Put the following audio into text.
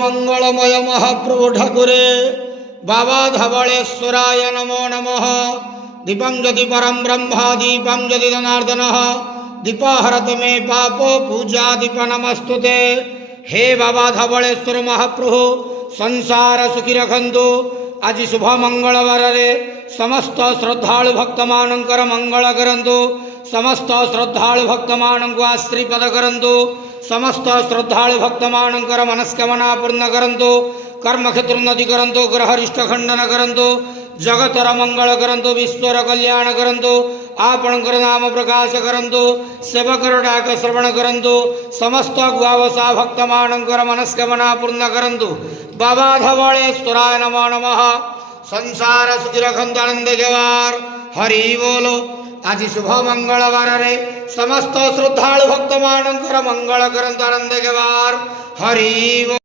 मंगलमय महाप्रभु ठाकुरे बाबा धवलेश्वराय नमो नमः। दीपं ज्योति परम ब्रह्म दीपं ज्योति जनार्दन दीपहरत मे पापो पूजा दीप नमस्तुते। हे बाबा धवलेश्वर महाप्रभु संसार सुखी रखंतु। आज शुभ मंगलवार समस्त श्रद्धालु भक्त मानकर मंगल करंतु। समस्त श्रद्धालु भक्त मानक आश्रीपद करंतु। समस्त श्रद्धालु भक्त मानकर मनस्कामना पूर्ण करंतु। कर्म क्षेत्र उन्नति करंतु। ग्रहरिष्ट खंडन करंतु। जगतर मंगल करंतु। विश्वर कल्याण करंतु। आपणकर नाम प्रकाश करंतु। सेवकर डाक श्रवण करंतु। समस्त गुआवसा भक्त मानकर मनस्कामना पूर्ण करंतु। बाबा धवलेश्वराय नमो नमः। संसार सुखी रखंतु आनंद जवार हरि बोलो। आज शुभ मंगलवार समस्त श्रद्धालु भक्त मानकर मंगल करंतु आनंद जवार हरि बोलो।